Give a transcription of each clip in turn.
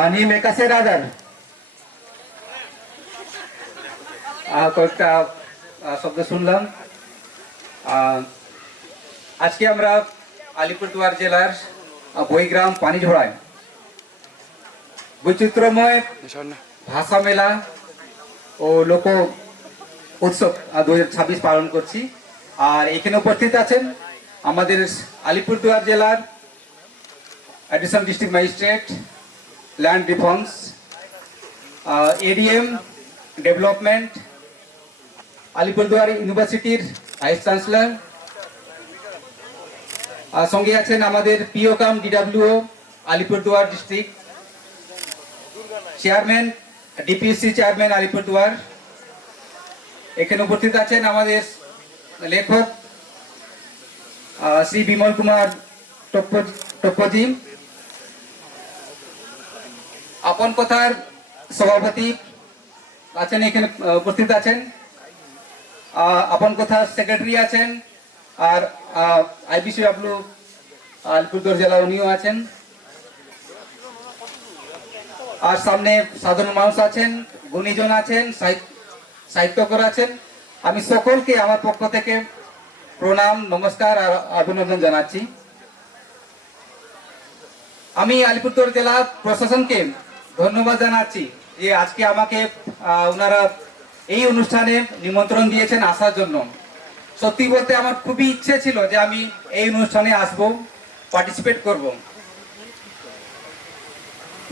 आणि মেকাসে রাজার কয়েকটা শব্দ শুনলাম। আজকে আমরা আলিপুরদুয়ার জেলার বইগ্রাম পানিঝোড়ায় বৈচিত্র্যময় ভাষা মেলা ও লোক উৎসব 2026 পালন করছি। আর এখানে উপস্থিত আছেন আমাদের আলিপুরদুয়ার জেলার additional district magistrate land reforms, ADM development, Alipurduar ইউনিভার্সিটির ভাইস চ্যান্সেলর, সঙ্গে আছেন আমাদের PO cum DWO Alipurduar district chairman, DPSC chairman Alipurduar. এখানে উপস্থিত আছেন আমাদের লেখক শ্রী বিমল কুমার টপ্পজি, আপন কথার সভাপতি আছেন, এখানে উপস্থিত আছেন। আপন কথার সেক্রেটারি আছেন, আর আইবিসিডব্লিউ আলিপুরদুয়ার জেলা উনিও আছেন। আর সামনে সাধারণ মানুষ আছেন, গুণীজন আছেন, সাহিত্যকর আছেন। আমি সকলকে আমার পক্ষ থেকে প্রণাম, নমস্কার আর অভিনন্দন জানাচ্ছি। আমি আলিপুরদুয়ার জেলা প্রশাসনকে ধন্যবাদ জানাচ্ছি যে আজকে আমাকে ওনারা এই অনুষ্ঠানে নিমন্ত্রণ দিয়েছেন আসার জন্য। সত্যি বলতে আমার খুবই ইচ্ছে ছিল যে আমি এই অনুষ্ঠানে আসব, পার্টিসিপেট করব।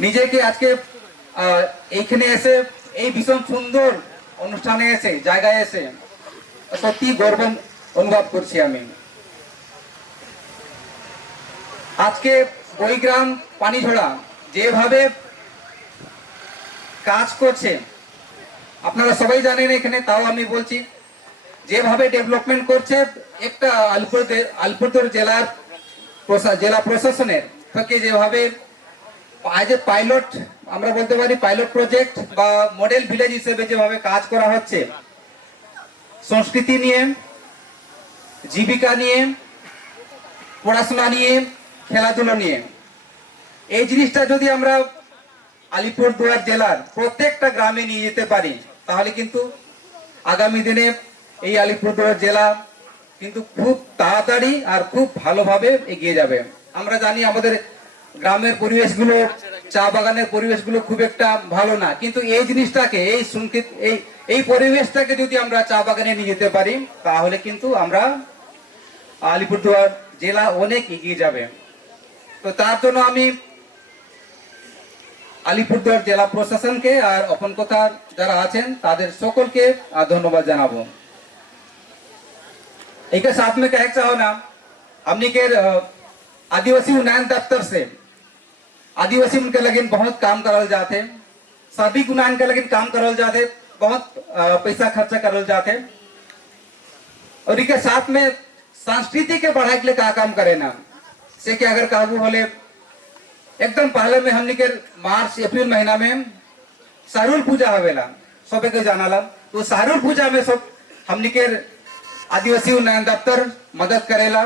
নিজেকে আজকে এইখানে এসে এই ভীষণ সুন্দর অনুষ্ঠানে এসে জায়গায় এসে সত্যি গর্ব অনুভব করছি আমি। আজকে বইগ্রাম পানিঝোড়া যেভাবে কাজ করছে আপনারা সবাই জানেন এখানে, তাও আমি বলছি, যেভাবে ডেভেলপমেন্ট করছে একটা আলিপুরদুয়ার জেলা প্রশাসনের থেকে, যেভাবে পাইলট আমরা বলতে পারি পাইলট প্রজেক্ট বা মডেল ভিলেজ হিসেবে যেভাবে কাজ করা হচ্ছে, সংস্কৃতি নিয়ে, জীবিকা নিয়ে, পড়াশোনা নিয়ে, খেলাধুলা নিয়ে, এই জিনিসটা যদি আমরা আলিপুরদুয়ার জেলার প্রত্যেকটা গ্রামে নিয়ে যেতে পারি তাহলে কিন্তু আগামী দিনে এই আলিপুরদুয়ার জেলা কিন্তু খুব তাড়াতাড়ি আর খুব ভালোভাবে এগিয়ে যাবে। আমরা জানি আমাদের গ্রামের পরিবেশগুলো, চা বাগানের পরিবেশগুলো খুব একটা ভালো না, কিন্তু এই জিনিসটাকে, এই পরিবেশটাকে যদি আমরা চা বাগানে নিয়ে যেতে পারি তাহলে কিন্তু আমরা আলিপুরদুয়ার জেলা অনেক এগিয়ে যাবে। তো তার জন্য আমি আলিপুরদুয়ার জেলা প্রশাসনকে আর আপন কথার যারা আছেন তাদের সকলকে ধন্যবাद জানাবো। एक साथ में कह चाहो ना, हमने के आदिवासी उन्नयन दफ्तर से आदिवासी उनके लगिन बहुत काम करल जाते, सभी उन्नयन के लगिन काम करल जाते, बहुत पैसा खर्चा करल जाते। और इनके साथ में संस्कृति के बढ़ाए के लिए क्या काम करे ना, से कि अगर काबू बोले एकदम पहले में हमने के मार्च अप्रैल महीना में सारुल पूजा हवेला, सब के जानाला। तो सारुल पूजा में सब हमने के आदिवासी उन्नयन दफ्तर मदद करेला।